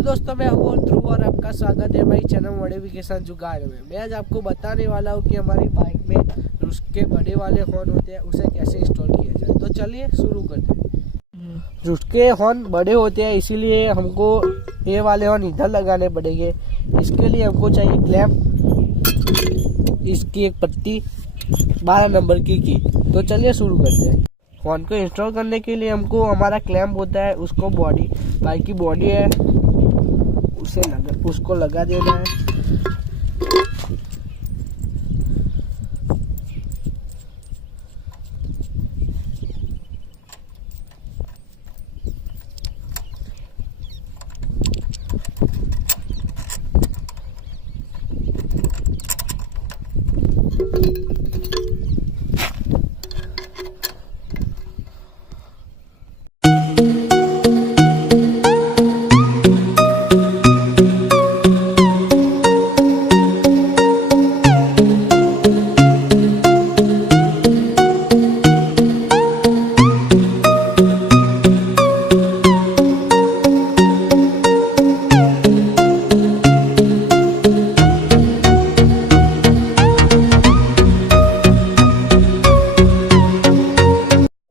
दोस्तों, मैं हूँ ध्रुव और आपका स्वागत है हमारी चैनल मॉडिफिकेशन जुगाड़ में। मैं आज आपको बताने वाला हूँ कि हमारी बाइक में उसके बड़े वाले हॉर्न होते हैं, उसे कैसे इंस्टॉल किया जाए। तो चलिए शुरू करते हैं। उसके हॉर्न बड़े होते हैं, इसीलिए हमको ये वाले हॉर्न इधर लगाने पड़ेंगे। इसके लिए हमको चाहिए क्लैंप, इसकी एक पट्टी, 12 नंबर की। तो चलिए शुरू करते हैं। हॉर्न को इंस्टॉल करने के लिए हमको हमारा क्लैंप होता है, उसको बाइक की बॉडी है, उसको लगा देना है।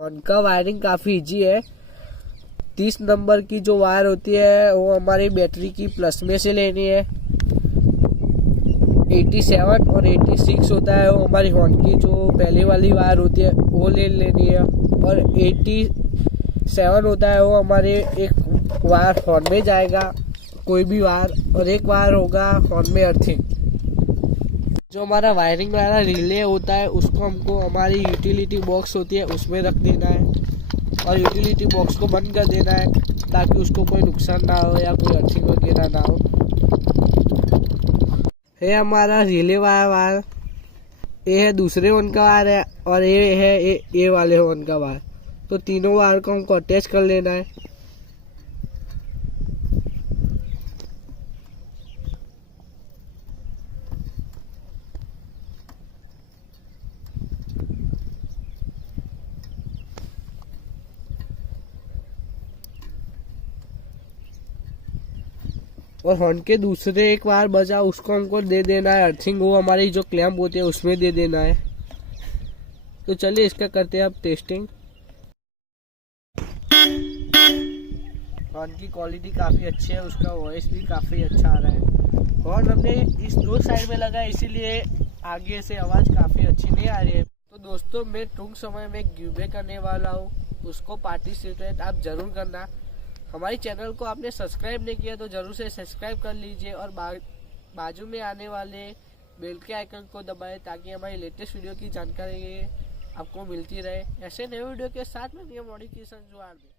उनका वायरिंग काफ़ी इजी है। 30 नंबर की जो वायर होती है वो हमारी बैटरी की प्लस में से लेनी है। 87 और 86 होता है वो हमारी हॉर्न की जो पहले वाली वायर होती है वो ले लेनी है। और 87 होता है वो हमारे एक वायर हॉर्न में जाएगा, कोई भी वायर, और एक वायर होगा हॉर्न में अर्थिंग। जो हमारा वायरिंग वाला रिले होता है उसको हमको हमारी यूटिलिटी बॉक्स होती है उसमें रख देना है और यूटिलिटी बॉक्स को बंद कर देना है ताकि उसको कोई नुकसान ना हो या कोई अर्थिंग वगैरह ना हो। ये हमारा रिले वाला वायर, ये है दूसरे वन का वायर है, और ये है ये वाले वन का वायर। तो तीनों वायर को हमको अटैच कर लेना है। और हॉर्न के दूसरे एक वायर बचा उसको हमको दे देना है अर्थिंग, वो हमारी जो क्लैंप होती है उसमें दे देना है। तो चलिए इसका करते हैं अब टेस्टिंग। हॉर्न की क्वालिटी काफ़ी अच्छी है, उसका वॉइस भी काफ़ी अच्छा आ रहा है। हॉर्न हमने इस दो साइड में लगा है, इसीलिए आगे से आवाज़ काफ़ी अच्छी नहीं आ रही है। तो दोस्तों, मैं टूंक समय में गिव करने वाला हूँ, उसको पार्टिसिपेट आप जरूर करना। हमारी चैनल को आपने सब्सक्राइब नहीं किया तो जरूर से सब्सक्राइब कर लीजिए और बाजू में आने वाले बेल के आइकन को दबाएं ताकि हमारी लेटेस्ट वीडियो की जानकारी आपको मिलती रहे। ऐसे नए वीडियो के साथ में मॉडिफिकेशन जुगाड़ में।